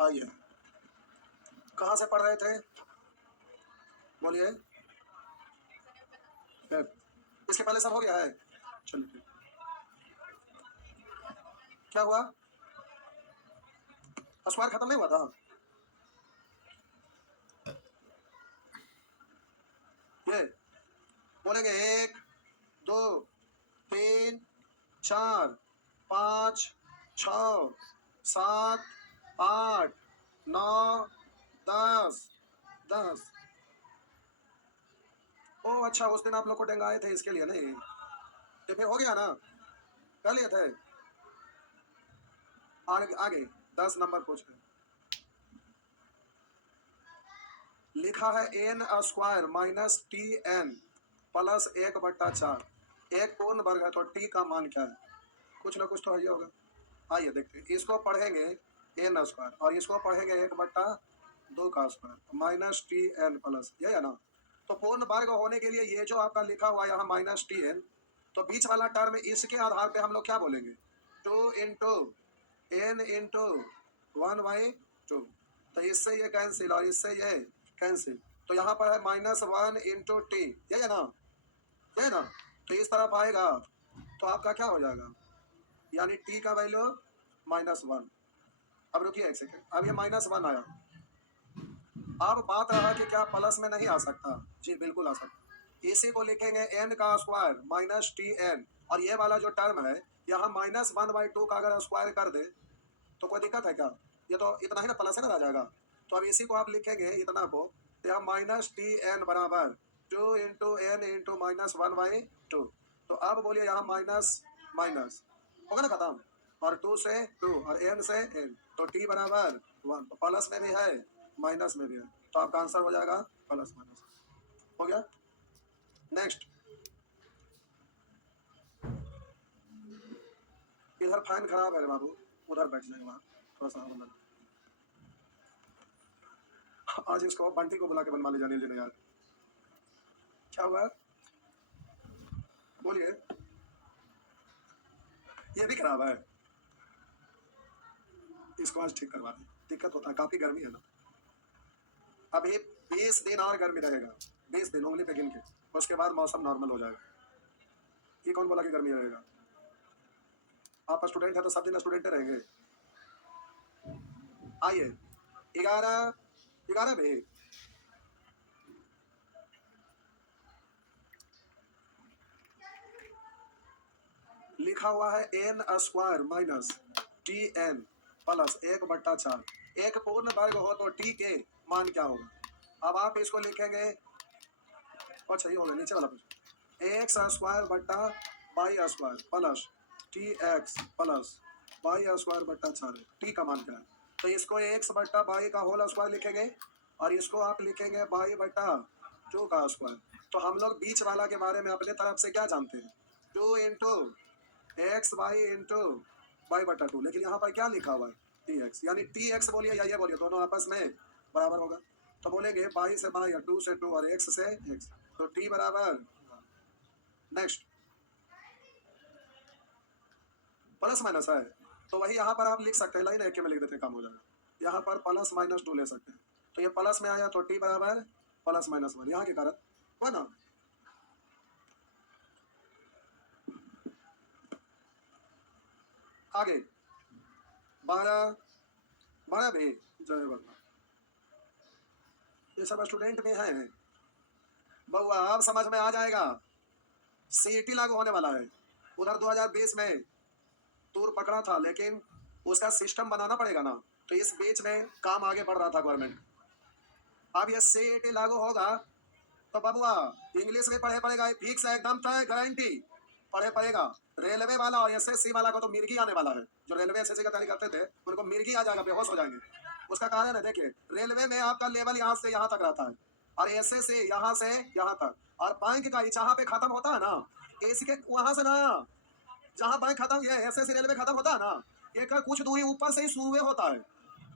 आइए, कहाँ से पढ़ रहे थे? बोलिए। इसके पहले सब हो गया है? चलिए, क्या हुआ? स्क्वायर खत्म नहीं हुआ था? ये बोलेंगे 1 2 3 4 5 6 7 8 9 10 10। ओ अच्छा, उस दिन आप लोग को डेंगाए थे इसके लिए नहीं? तो फिर हो गया ना, कर लिए थे। आगे आगे 10 नंबर पूछ रहे, लिखा है n square minus T N plus 1/4। एक पूर्ण वर्ग है तो t का मान क्या है? कुछ ना कुछ तो है होगा। आइए देखते हैं, इसको पढ़ेंगे n स्क्वायर और इसको पढ़ेंगे 1/2 का square minus T N plus, ये है ना। तो पूर्ण वर्ग होने के लिए ये जो आपका लिखा हुआ यहाँ माइनस टी एन, तो बीच वाला टर्म इसके आधार पे हम लोग क्या बोलेंगे? 2 इंटू एन इंटू 1/2। तो इससे ये कैंसिल और इससे ये कैंसिल, तो यहाँ पर है -1 इंटू टी, ये है ना, ये है ना। तो इस तरफ आएगा तो आपका क्या हो जाएगा, यानी टी का वैल्यू -1। अब रुकिए एक सेकेंड, अब ये -1 आया। अब बात रहा कि क्या प्लस में नहीं आ सकता? जी बिल्कुल आ सकता। इसी को लिखेंगे n का स्क्वायर माइनस टी एन, और ये वाला जो टर्म है यहाँ -1/2 का अगर स्क्वायर कर दे तो कोई दिक्कत है क्या? ये तो इतना ही ना प्लस है ना, रह जाएगा। तो अब इसी को आप लिखेंगे इतना को, तो यहाँ माइनस टी एन बराबर 2 इंटू एन इंटू -1/2। तो अब बोलिए यहाँ माइनस माइनस होगा ना खत्म, और 2 से 2 और एन से एन, तो टी बराबर 1। तो प्लस में भी है माइनस में भी है, तो आपका आंसर हो जाएगा प्लस माइनस। हो गया। नेक्स्ट, इधर फैन खराब है रे बाबू, उधर बैठ जाए वहाँ थोड़ा सा हवा लगे। आज इसको बंटी को बुला के बनवा ले जाने लेने यार। क्या हुआ? बोलिए। ये भी खराब है, इसको आज ठीक करवा दें। दिक्कत होता है, काफी गर्मी है ना। अभी 20 दिन और गर्मी रहेगा, 20 दिन उंगली पे गिन के, उसके बाद मौसम नॉर्मल हो जाएगा। ये कौन बोला कि गर्मी रहेगा? आप स्टूडेंट है तो सब दिन स्टूडेंट रहेंगे। आइए 11 भी लिखा हुआ है n square minus T N plus 1/4। एक पूर्ण वर्ग हो तो t के मान क्या होगा? अब आप इसको लिखेंगे, अच्छा ये होगा नीचे वाला कुछ, एक्स स्क्वायर बट्टा Y square plus T X plus Y square बट्टा 4। टी का मान क्या है? तो इसको एक्स बट्टा वाई का होल स्क्वायर लिखेंगे और इसको आप लिखेंगे वाई बट्टा 2 का स्क्वायर। तो हम लोग बीच वाला के बारे में अपने तरफ से क्या जानते हैं? 2 into X Y into Y बटा 2, लेकिन यहाँ पर क्या लिखा हुआ है? टी एक्स, यानी टी एक्स बोलिए या ये बोलिए, दोनों आपस में बराबर होगा। तो बोलेंगे वाई से वाई, 2 से 2 और एक्स से एक्स, तो टी बराबर। नेक्स्ट, प्लस माइनस है तो वही यहाँ पर आप लिख सकते हैं, लाइन एक में लिख देते हैं, काम हो जाएगा। यहाँ पर प्लस माइनस 2 ले सकते हैं, तो ये प्लस में आया तो टी बराबर +-1 यहाँ के कारण हुआ ना। आगे 12 भी जय बाबा, ये सब स्टूडेंट में है बउआ, अब समझ में आ जाएगा। सीईटी लागू होने वाला है। उधर 2020 में टूर पकड़ा था, लेकिन उसका सिस्टम बनाना पड़ेगा ना, तो इस बीच में काम आगे बढ़ रहा था गवर्नमेंट। अब ये सीईटी लागू होगा तो बबुआ इंग्लिश में पढ़े पड़ेगा, फिक्स है एकदम तय, गारंटी पढ़े पड़ेगा। रेलवे वाला और एसएससी वाला को तो मिर्गी आने वाला है। जो रेलवे एसएससी का तैयारी करते थे उनको मिर्गी आ जाएगा, बेहोश हो जाएंगे। उसका कारण है, देखिए रेलवे में आपका लेवल यहाँ से यहाँ तक रहता है और एसएससी यहाँ से यहाँ तक, और बैंक का जहाँ पे खत्म होता है ना, इसके वहां से ना, जहाँ बैंक खत्म, ये एसएससी रेलवे खत्म होता है ना, एक कुछ दूरी ऊपर से ही शुरू होता है,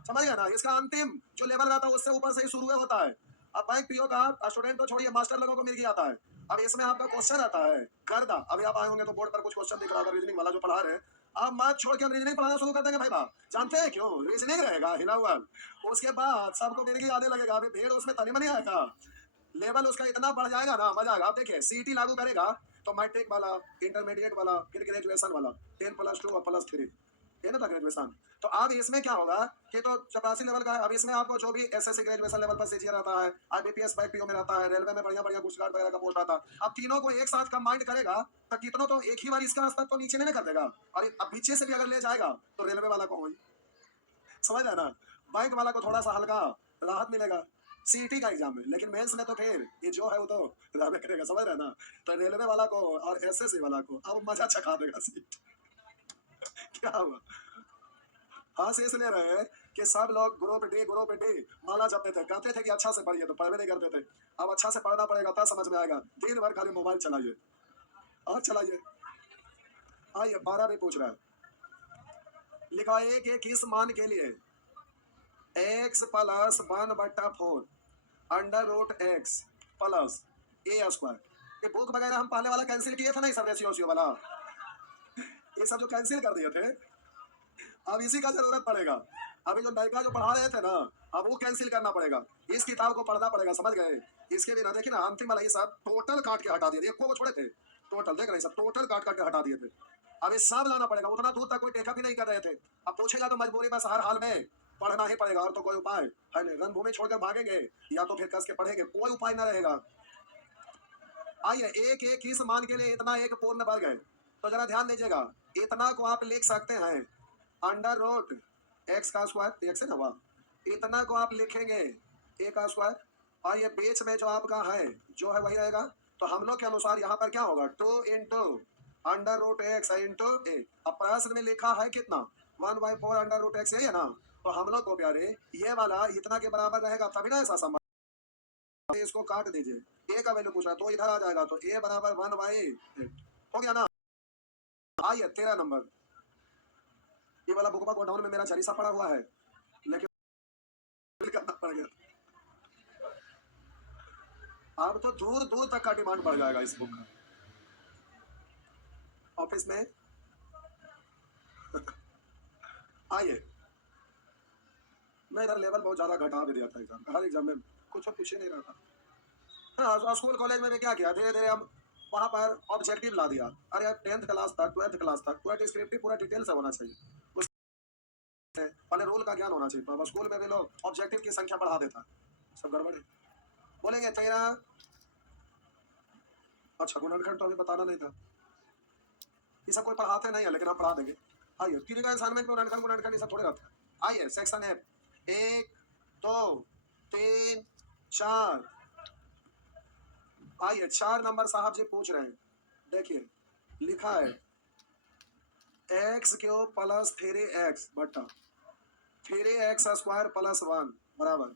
समझ गया ना। इसका अंतिम जो लेवल रहता है उससे ऊपर से ही शुरू होता है। अब बैंक पीओ का स्टूडेंट तो छोड़िए, मास्टर लोगों को मिर्गी आता है। अब इसमें आपका क्वेश्चन आता है गर्दा, अभी आप आए होंगे तो बोर्ड पर कुछ क्वेश्चन दिख रहा होगा रीजनिंग वाला जो पढ़ा रहे हैं, आप मैथ छोड़ के हम रीजनिंग पढ़ाना शुरू कर देंगे भाई बाप। जानते हैं क्यों? रीजनिंग रहेगा हिला हुआ। उसके बाद सबको मिल के आने लगेगा, अभी भीड़ उसमें तनी मनी आएगा, लेवल उसका इतना बढ़ जाएगा ना, मजा आएगा। आप देखिए सीईटी लागू करेगा तो मैट्रिक वाला, इंटरमीडिएट वाला, फिर ग्रेजुएशन वाला, 10+2 और +3, ये ना था ग्रेजुएशन। तो अब इसमें क्या होगा कि तो चपरासी लेवल का है। अब इसमें आपको जो भी एसएससी ग्रेजुएशन लेवल पर सीजीए रहता है, आईबीपीएस पीओ में रहता है, रेलवे में बढ़िया बढ़िया कुछ गार्ड वगैरह का पोस्ट आता है, अब तीनों को एक साथ कंबाइंड करेगा तो कितनों तो एक ही बार इसका स्तर तो नीचे नहीं कर देगा। और अब पीछे से भी अगर ले जाएगा तो रेलवे वाला को वही, समझ रहे ना, बैंक वाला को थोड़ा सा हल्का राहत मिलेगा सीईटी का एग्जाम में, लेकिन मेंस में तो फिर ये जो है वो तो राहत करेगा, समझ रहे ना। तो रेलवे वाला को और एसएससी वाला को अब मजा चखा देगा सीट। क्या हुआ? हाँ से इसलिए रहे कि सब लोग ग्रुप डी माला जपते थे, कहते थे कि अच्छा से पढ़िए, तो पढ़वे नहीं करते थे। अब अच्छा से पढ़ना पड़ेगा तब समझ में आएगा। दिन भर खाली मोबाइल चलाइए और चलाइए। आइए 12 भी पूछ रहा है, लिखा है कि किस मान के लिए x+1/4 √x plus a square. ये बुक वगैरह हम पहले वाला कैंसिल किए थे ना, सब रेशियो वाला, ये सब जो कैंसिल कर दिए थे, अब इसी का जरूरत पड़ेगा। अभी जो नयका जो पढ़ा रहे थे ना, अब वो कैंसिल करना पड़ेगा, इस किताब को पढ़ना पड़ेगा, समझ गए। इसके बिना देखिए ना, अंतिम वाला ये सब टोटल काट के हटा दिए, को छोड़े थे, टोटल देख रहे सब टोटल काट काट के हटा दिए थे। अब ये सब लाना पड़ेगा, उतना दूर तक कोई टेका भी नहीं कर रहे थे। अब पूछेगा तो मजबूरी में हर हाल में पढ़ना ही पड़ेगा, और तो कोई उपाय है नहीं। रणभूमि छोड़कर भागेंगे या तो फिर कस के पढ़ेंगे, कोई उपाय ना रहेगा। आइए एक एक किस मान के लिए इतना एक पूर्ण वर्ग है, तो जरा ध्यान दीजिएगा। इतना को आप लिख सकते हैं √x का स्क्वायर, x है ना वह, इतना को आप लिखेंगे a का स्क्वायर, और ये बीच में जो आपका है जो है वही रहेगा। तो हम लोग के अनुसार यहाँ पर क्या होगा, 2 × √x इंटू a। अब प्रश्न में लिखा है कितना, 1/4 √x, यही है ना। तो हम लोग को प्यारे ये वाला इतना के बराबर रहेगा, तभी ना ऐसा संबंध। इसको काट दीजिए, a का वैल्यू पूछ रहा है तो इधर आ जाएगा, तो a बराबर 1/8 हो गया ना। आइए 13 नंबर, ये वाला बुक गोडाउन में मेरा झरीसा पड़ा हुआ है, लेकिन करना पड़ गया। अब तो दूर दूर तक का डिमांड बढ़ जाएगा इस बुक का ऑफिस में। आइए, मैं इधर लेवल बहुत ज्यादा घटा भी दिया था एग्जाम, हर एग्जाम में कुछ पूछ ही नहीं रहा था। हाँ स्कूल कॉलेज में भी क्या किया, धीरे धीरे हम वहाँ पर ऑब्जेक्टिव ला दिया। अरे यार 10th क्लास तक 12th क्लास तक पूरा डिस्क्रिप्टिव पूरा डिटेल से होना चाहिए, उस पहले रूल का ज्ञान होना चाहिए। तो स्कूल में भी लोग ऑब्जेक्टिव की संख्या बढ़ा देता, सब गड़बड़ है। बोलेंगे 13, अच्छा गुणनखंड तो अभी बताना नहीं था, ये सब कोई पढ़ाते नहीं है, लेकिन हम पढ़ा देंगे। आइए तीन का असाइनमेंट में गुणनखंड ये सब थोड़े रहता है। आइए सेक्शन है 1 2 3 4। आइए 4 नंबर साहब जी पूछ रहे हैं, देखिए लिखा है x³ + 3x बटा 3x² + 1 बराबर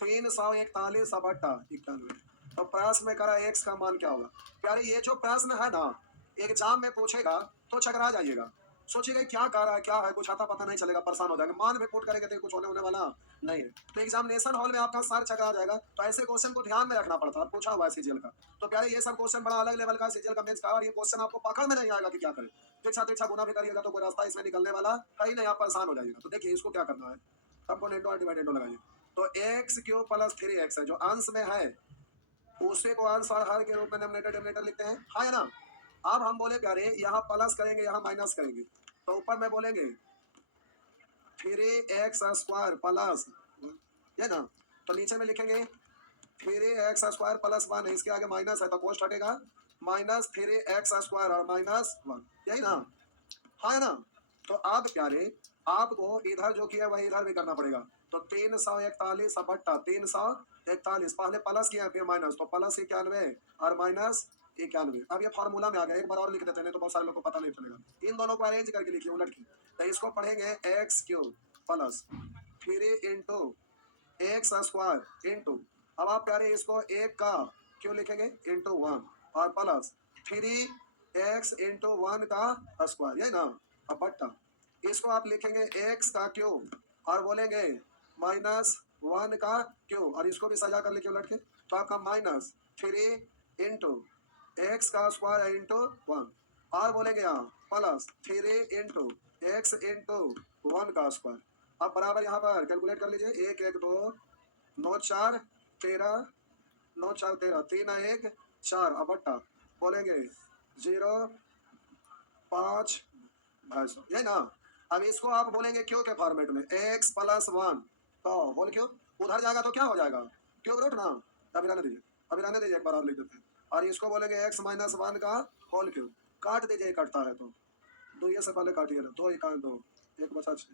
341/91। तो प्रश्न में करा x का मान क्या होगा। प्यारे ये जो प्रश्न है ना, एग्जाम में पूछेगा तो चकरा जाइएगा, सोचिएगा क्या कर रहा है क्या है, कुछ आता पता नहीं चलेगा, परेशान हो जाएगा। मान भी पुट करेंगे तो कुछ होने वाला नहीं है। तो एग्जामिनेशन हॉल में आपका सर चकरा जाएगा। तो ऐसे क्वेश्चन को ध्यान में रखना पड़ता है, पूछा हुआ है सीजीएल का। तो प्यारे ये सब क्वेश्चन बड़ा अलग लेवल का सीजीएल का मेंस का, और ये क्वेश्चन आपको पकड़ में नहीं आएगा कि क्या करें। तिरछा गुना भी करिएगा तो कोई रास्ता इसमें निकलने वाला कहीं नहीं, आप परेशान हो जाइएगा। तो देखिए इसको क्या करना है, कंपोनेंट और डिवाइडेंडो लगाइए। तो x³ + 3x है जो अंश में है, उसी को अंश और हर के रूप में डिनोमिनेटर लिखते हैं, हाँ या ना। अब हम बोले प्यारे यहाँ प्लस करेंगे यहाँ माइनस करेंगे, तो ऊपर में बोलेंगे 3x² प्लस, ये ना। तो नीचे में लिखेंगे 3x² + 1 है, इसके आगे माइनस है तो कोष्ट हटेगा, -3x² और -1, यही ना, हाँ ना। तो अब प्यारे आपको इधर जो किया वही इधर भी करना पड़ेगा। तो 341 बट्टा 341, पहले प्लस किया फिर माइनस, तो +91 और -91। अब ये फार्मूला में आ गया, एक बार और लिख देते हैं तो बहुत सारे लोग को पता नहीं चलेगा। इन दोनों को अरेंज करके लिखिए उलट के। तो इसको पढ़ेंगे x³ + 3 × x² इंटू, अब आप प्यारे इसको 1 का क्यों लिखेंगे इंटू 1 और प्लस 3x इंटू 1 का स्क्वायर, यही ना। अब बट्टा इसको आप लिखेंगे x का क्यूब और बोलेंगे -1 का क्यूब, और इसको भी सजा कर लिखिए उलट के। तो आपका -3 इंटू x² इंटू 1 और बोलेंगे यहाँ प्लस 3 इंटू एक्स इंटू 1 का स्क्वायर। अब बराबर यहाँ पर कैलकुलेट कर लीजिए, 1 1 2 9 4 13 9 4 13 3 1 4 अब बट्टा बोलेंगे 0 5 250 ये ना। अब इसको आप बोलेंगे क्यों के फॉर्मेट में x प्लस 1 तो बोल क्यों उधर जाएगा तो क्या हो जाएगा क्यों रूट ना। अभी रहने दीजिए, अभी रहने दीजिए, एक बार और लिख देते हैं। और इसको बोलेंगे x माइनस 1 का होल क्यूब। काट दीजिए, कटता है तो दो ये से पहले काटिए ना, 2 1 2 1 बचा 6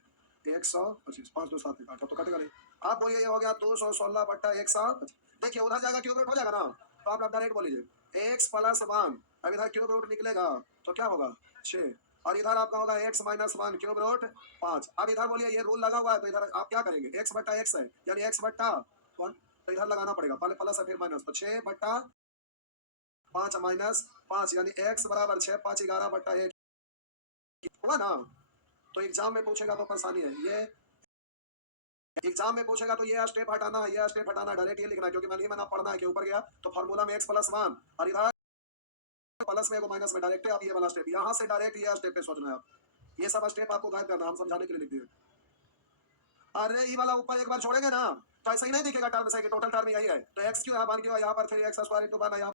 125 5 2 7 काटा तो कटेगा नहीं। आप बोलिए ये हो गया 216 बट्टा 125। देखिए उधर जाएगा क्यूब रूट हो जाएगा ना, तो आप डायरेक्ट बोल लीजिए x प्लस 1। अब इधर क्यूब रूट निकलेगा तो क्या होगा 6, और इधर आपका होगा x माइनस 1 क्यूब रूट 5। अब इधर बोलिए ये रूल लगा हुआ है तो इधर आप क्या करेंगे, x बट्टा x है यानी x बट्टा 1, तो इधर लगाना पड़ेगा, पहले प्लस है फिर माइनस, तो 6 बट्टा 5 माइनस 5 यानी x बराबर 6 5 11 बट्टा 1 हुआ ना। तो एग्जाम में पूछेगा तो परेशानी है, ये एग्जाम में पूछेगा तो ये स्टेप हटाना, ये स्टेप हटाना, डायरेक्ट ये लिखना है, क्योंकि मैं नहीं मना पढ़ना है कि ऊपर गया तो फार्मूला में x प्लस 1 और इधर प्लस में माइनस में डायरेक्ट आप ये वाला स्टेप, यहाँ से डायरेक्ट ये स्टेप पे सोचना है आप, ये सब स्टेप आपको गाइड करना, हम समझाने के लिए लिख दिए। अरे ये वाला ऊपर एक बार छोड़ेंगे ना तो ऐसा ही नहीं दिखेगा टर्म से कि टोटल टर्म यही है, तो x क्यों है 1 क्यों है यहाँ पर, फिर x स्क्वायर इंटू 1 है यहाँ,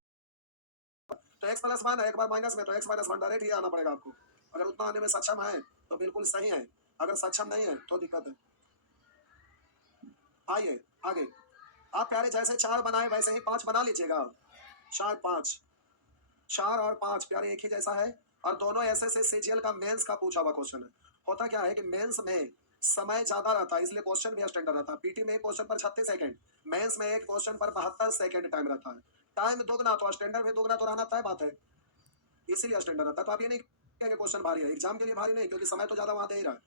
तो x प्लस 1 है, एक बार माइनस में तो x माइनस 1 डायरेक्ट ये आना पड़ेगा आपको। अगर उतना आने में सक्षम है तो बिल्कुल सही है, अगर सक्षम नहीं है तो दिक्कत है। आइए आगे, आप प्यारे जैसे 4 बनाए वैसे ही 5 बना लीजिएगा। 4 5 4 और 5 प्यारे एक ही जैसा है, और दोनों ऐसे से सीजीएल का मेंस का पूछा हुआ क्वेश्चन है। होता क्या है कि मेंस में समय ज्यादा रहता है इसलिए क्वेश्चन भी स्टैंडर्ड रहता है। पीटी में एक क्वेश्चन पर 36 सेकंड, मेंस में एक क्वेश्चन पर 72 सेकंड टाइम रहता है। टाइम दोगुना तो स्टैंडर्ड भी दोगुना तो रहना तय बात है, इसीलिए स्टैंडर्ड रहता है। तो आप ये नहीं कहेंगे क्वेश्चन भारी है, एग्जाम के लिए भारी नहीं, क्योंकि समय तो ज्यादा वहां दे ही रहा है।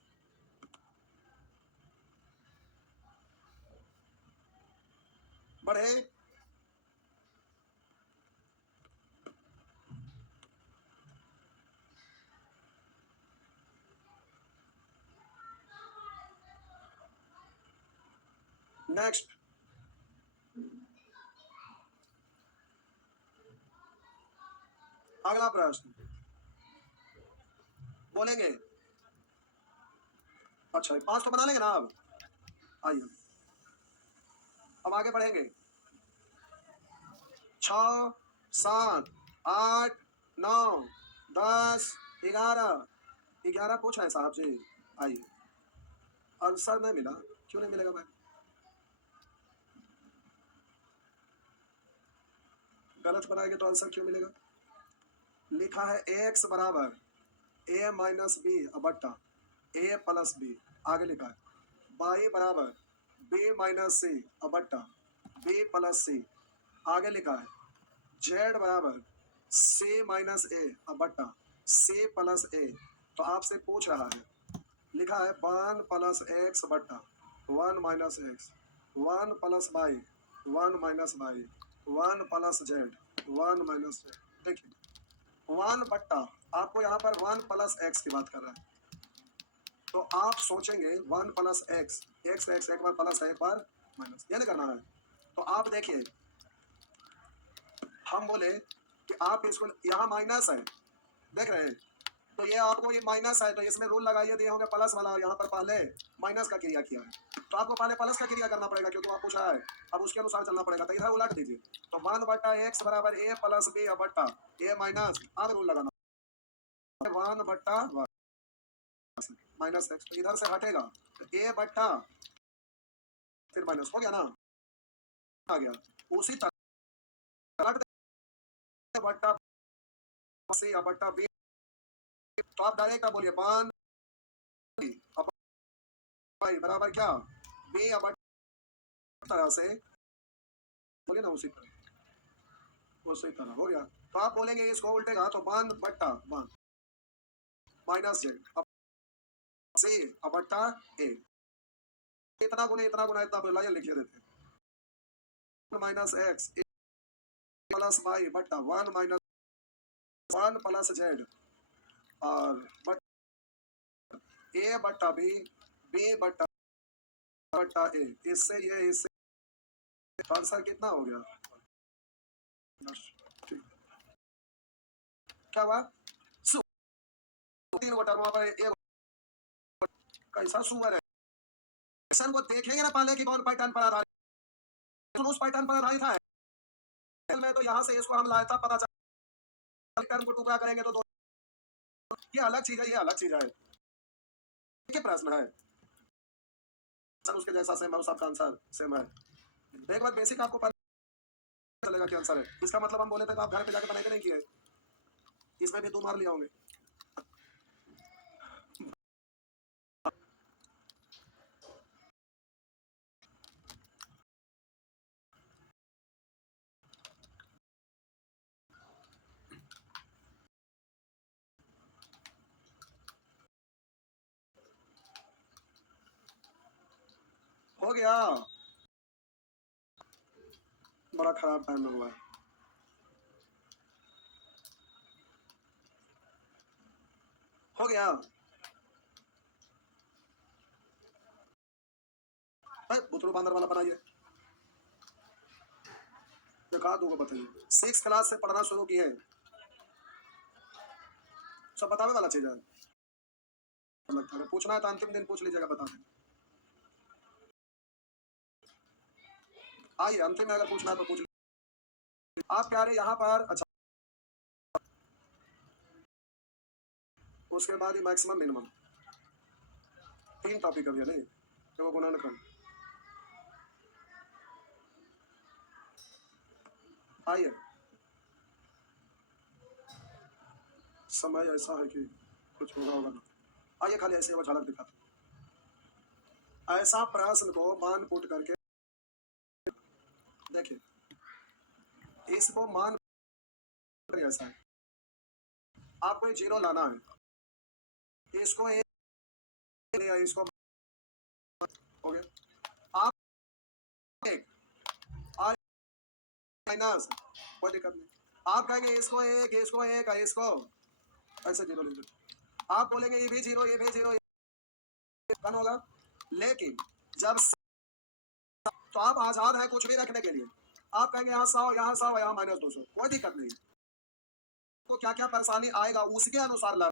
बढ़े नेक्स्ट, अगला प्रश्न बोलेंगे। अच्छा 5 तो बना लेंगे ना। अब आइए अब आगे बढ़ेंगे। 6 7 8 9 10 11 11 पूछ रहे हैं साहब जी। आइए, आंसर नहीं मिला, क्यों नहीं मिलेगा भाई, गलत बनाएंगे तो आंसर क्यों मिलेगा। लिखा है x बराबर a माइनस बी बट्टा a प्लस बी, आगे लिखा है y बराबर b माइनस सी बट्टा b प्लस सी, आगे लिखा है z बराबर c माइनस ए बट्टा c प्लस ए। तो आपसे पूछ रहा है, लिखा है 1 प्लस एक्स बट्टा 1 minus X, 1 plus Y 1 minus Y, 1 plus Z 1 minus Z. देखिए 1 बट्टा आपको यहाँ पर 1 प्लस एक्स की बात कर रहा है, तो आप सोचेंगे 1 प्लस एक्स, एक्स एक्स एक बार प्लस है एक बार माइनस, ये नहीं करना है। तो आप देखिए हम बोले कि आप इसको यहाँ माइनस है, देख रहे हैं, तो ये आपको ये माइनस है तो इसमें रूल लगाइए दिए होंगे प्लस वाला, और यहाँ पर पहले माइनस का क्रिया किया है तो आपको पहले प्लस का क्रिया करना पड़ेगा क्योंकि वहाँ पूछा है, अब उसके अनुसार चलना पड़ेगा। तो इधर उलट दीजिए, तो 1 बट्टा एक्स बराबर ए प्लस बी बट्टा ए माइनस, अब रूल लगाना 1 बट्टा माइनस एक्स, तो इधर से हटेगा तो ए बट्टा फिर माइनस हो गया ना, आ गया उसी तरह बट्टा सी बट्टा बी, तो आप डायरेक्ट आप बोलिए 1 बराबर क्या बी तरह से बोलिए ना, उसी तरह हो गया। तो आप बोलेंगे इसको उल्टेगा तो 1 बट्टा 1 माइनस जेड सी बट्टा ए, इतना गुना इतना गुना इतना बोला, लिखिए देते माइनस एक्स प्लस वाई बट्टा 1 माइनस 1 प्लस जेड और बट ए बट्टा बी बी बट्टा ए, इससे ये इससे आंसर कितना हो गया, क्या हुआ 3 गो टर्म, वहां पर एक कैसा सुअर है। क्वेश्चन को देखेंगे ना पहले कि कौन पैटर्न पर आधारित, उस पैटर्न पर आधारित है। मैं तो यहाँ से इसको हम लाया था, पता चला टर्म को टुकड़ा करेंगे तो ये अलग चीज है, ये अलग चीज है। क्या प्रश्न है उसके जैसा सेम है, उसका आंसर सेम है। एक बार बेसिक आपको पता चलेगा क्या आंसर है। इसका मतलब हम बोले थे तो आप घर पे जाके बनाए नहीं किए, इसमें भी 2 मार लिया होंगे। हो गया, बड़ा खराब टाइम में हुआ है। हो गया, बुतरू बांदर वाला बनाइए, कहा दूंगा बताइए। 6 क्लास से पढ़ना शुरू किए, सब बतावे वाला चीज है। लगता है पूछना है तो अंतिम दिन पूछ लीजिएगा, बता दें। आइए अंतिम में अगर पूछना है तो पूछ लीजिए। आप प्यारे यहाँ पर, अच्छा उसके बाद ही मैक्सिमम मिनिमम 3 टॉपिक अभी है नहीं, तो वो गुना न कर। आइए, समय ऐसा है कि कुछ होगा होगा ना। आइए खाली ऐसे वो झलक दिखाता। ऐसा प्रश्न को मान पुट करके देखिए, इसको मान ऐसा है, आपको 0 लाना है, इसको एक, इसको हो गया, आप एक माइनस, कोई दिक्कत नहीं। आप कहेंगे इसको एक, इसको एक, इसको ऐसे 0 लिख दो। आप बोलेंगे ये भी 0, ये भी 0, कौन होगा। लेकिन जब तो आप आजाद है कुछ भी रखने के लिए। आप कहेंगे यहाँ 100, यहाँ 100, यहाँ -200, कोई दिक्कत नहीं। तो क्या क्या परेशानी आएगा उसके अनुसार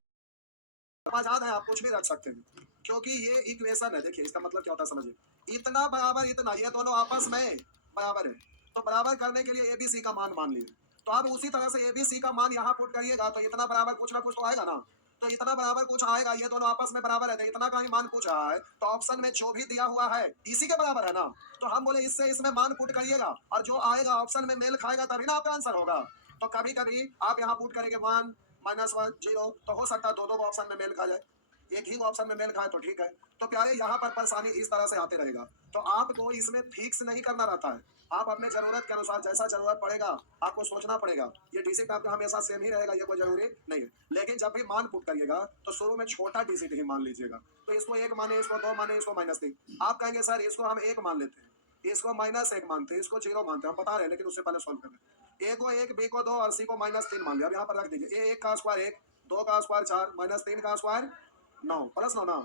आजाद है, आप कुछ भी रख सकते हैं, क्योंकि ये इक्वेशन है। देखिए इसका मतलब क्या होता है समझिए, इतना बराबर इतना, ये दोनों आपस में बराबर है, तो बराबर करने के लिए एबीसी का मान लिए, तो आप उसी तरह से एबीसी का मान यहाँ पुट करिएगा, तो इतना बराबर कुछ ना कुछ तो आएगा ना। तो इतना बराबर कुछ आएगा, ये दोनों आपस में बराबर है, तो इतना का ही मान पूछ रहा है, तो ऑप्शन में जो भी दिया हुआ है इसी के बराबर है ना। तो हम बोले इससे इसमें मान पुट करिएगा, और जो आएगा ऑप्शन में मेल खाएगा तभी ना आपका आंसर होगा। तो कभी कभी आप यहाँ पुट करेंगे 1 -1 0, तो हो सकता है दो ऑप्शन में मेल खा जाए, एक ही ऑप्शन में मेल खाए तो ठीक है। तो प्यारे यहाँ पर परेशानी इस तरह से आते रहेगा, तो आपको इसमें फिक्स नहीं करना रहता है। आप अपने जरूरत के अनुसार जैसा जरूरत पड़ेगा आपको सोचना पड़ेगा। ये डिजिट आपका हमेशा सेम ही रहेगा, ये कोई जरूरी नहीं है। लेकिन जब भी मान पुट करिएगा तो शुरू में छोटा डिजिट ही मान लीजिएगा। तो इसको 1 माने, इसको 2 माने, इसको -3। आप कहेंगे सर इसको हम 1 मान लेते हैं, इसको -1 मानते हैं, इसको 0 मानते हैं, हम बता रहे हैं, लेकिन उससे पहले सॉल्व कर रहे हैं। ए को 1, बी को 2 और सी को -3 मान लिया। अब यहाँ पर रख दीजिए, ए 1 का स्क्वायर 1, 2 का स्क्वायर 4, -3 का स्क्वायर 9, प्लस 9 ना।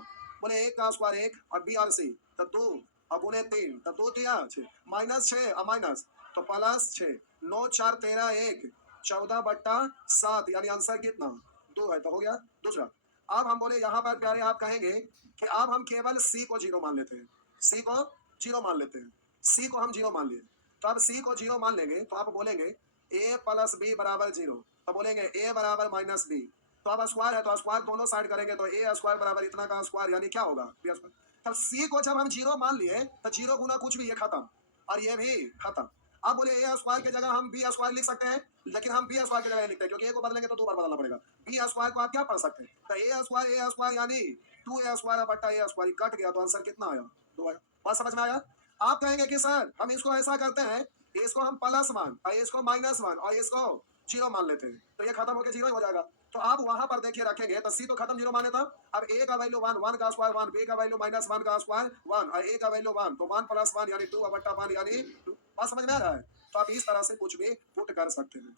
बोले 1 का स्क्वायर 1 और बी और सी, तो 2 अब उन्हें 3, तो 2 3 6, -6 और माइनस, तो +6, 9 4 13 1, 14/7, यानी आंसर कितना 2 है, तो हो गया दूसरा। अब हम बोले यहाँ पर प्यारे आप कहेंगे कि अब हम केवल सी को 0 मान लेते हैं, सी को 0 मान लेते हैं, सी को हम 0 मान लिए। तो अब सी को 0 मान लेंगे तो आप बोलेंगे a + b = 0, तो बोलेंगे a = -b, तो अब स्क्वायर है तो स्क्वायर दोनों साइड करेंगे, तो ए स्क्वायर बराबर इतना का स्क्वायर, यानी क्या होगा बी स्क्वायर। तब सी को जब हम 0 मान लिए तो 0 गुना कुछ भी, ये खत्म और ये भी खत्म। अब बोले ए स्क्वायर की जगह हम बी स्क्वायर लिख सकते हैं, लेकिन हम बी स्क्वायर की जगह लिखते हैं क्योंकि ए को बदलेंगे तो 2 बार बदलना पड़ेगा। बी स्क्वायर को आप क्या पढ़ सकते हैं, तो ए स्क्वायर यानी 2a स्क्वायर बटा ए स्क्वायर, कट गया तो आंसर कितना आया 2 आया। बात समझ में आया। आप कहेंगे कि सर हम इसको ऐसा करते हैं, इसको हम +1 और इसको -1 और इसको 0 मान लेते हैं, तो ये खत्म होकर 0 हो जाएगा। तो आप वहां पर देखिए रखेंगे तो सी तो खत्म 0 माने था। अब ए का वैल्यू 1, 1 का स्क्वायर 1, बी का वैल्यू -1 का स्क्वायर 1 और ए का वैल्यू 1, तो 1 + 1 यानी 2/1 यानी 2। बात समझ में आ रहा है। तो आप इस तरह से कुछ भी पुट कर सकते हैं।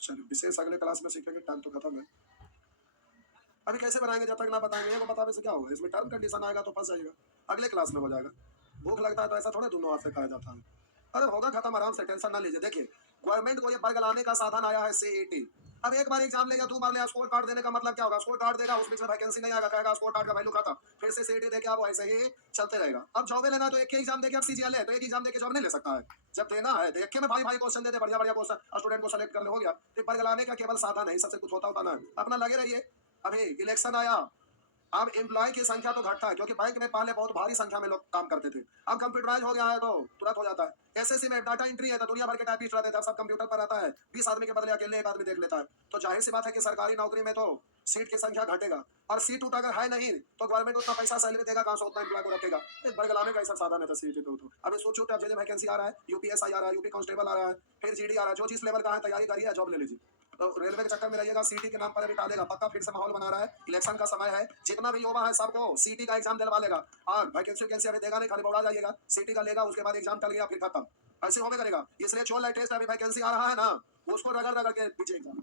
चलिए विशेष अगले क्लास में सीखेंगे, टाइम तो खत्म है। अभी कैसे बनाएंगे जब तक ना बताएंगे, वो बताने से क्या होगा, इसमें टर्म कंडीशन आएगा तो फंस जाएगा, अगले क्लास में हो जाएगा। भूख लगता है तो ऐसा थोड़ा दोनों हाथ से खाया जाता है। अरे होगा खत्म, आराम से टेंशन ना लीजिए। देखिए गवर्नमेंट को ये वर्ग लाने का साधन आया है CET, अब एक बार एग्जाम लेगा, तू मान लिया स्कोर कार्ड देने का मतलब क्या होगा? स्कोर कार्ड देगा, उस बीच में वैकेंसी नहीं आएगा, कहेगा स्कोर कार्ड का वैल्यू खत्म, फिर से सीईटी देके आप ऐसे ही चलते रहेगा। अब जॉब लेना तो एक ही एग्जाम देके, अब सीजीएल है तो एक एग्जाम देके जॉब नहीं ले सकता है। जब देना है देखे में भाई भाई क्वेश्चन देते, बढ़िया बढ़िया क्वेश्चन स्टूडेंट को सेलेक्ट करने हो गया। फिर बरगलाने का केवल साधन है, सबसे कुछ होता ना, अपना लगे रहिए। अभी इलेक्शन आया, अब एम्प्लॉय की संख्या तो घटता है, क्योंकि बैंक में पहले बहुत भारी संख्या में लोग काम करते थे, अब कंप्यूटराइज हो गया है तो तुरंत हो जाता है। एसएससी में डाटा एंट्री है तो दुनिया भर के टाइपिस्ट रहते थे, अब सब कंप्यूटर पर रहता है, 20 आदमी के बदले अकेले एक आदमी देख लेता है। तो जाहिर सी बात है कि सरकारी नौकरी में तो सीट की संख्या घटेगा, और सीट उठ अगर है नहीं तो गवर्नमेंट उतना पैसा सैलरी देगा कहाँ से, उतना एम्प्लॉय को रखेगा। बरगलाने का ऐसा साधन है तो सीट तो अभी सोच छूट जे वैकेंसी आ रहा है, यूपीएसआई आ रहा है, यूपी कांस्टेबल आ रहा है, फिर जीडी आ रहा है, जो जिस लेवल का है तैयारी करिए, जॉब ले लीजिए। तो रेलवे के चक्कर में रहिएगा, सीटी के नाम पर अभी टालेगा, पक्का फिर से माहौल बना रहा है, इलेक्शन का समय है, जितना भी युवा है सबको सीटी का एग्जाम दिलवा लेगा, और वैकेंसी अभी देगा नहीं, खाली बौड़ा जाइएगा, सीटी का लेगा, उसके बाद एग्जाम टल गया फिर खत्म, ऐसे होवे करेगा। इसलिए जो लेटेस्ट अभी वैकेंसी आ रहा है ना, उसको रगड़ रगड़ के दीजिए एग्जाम।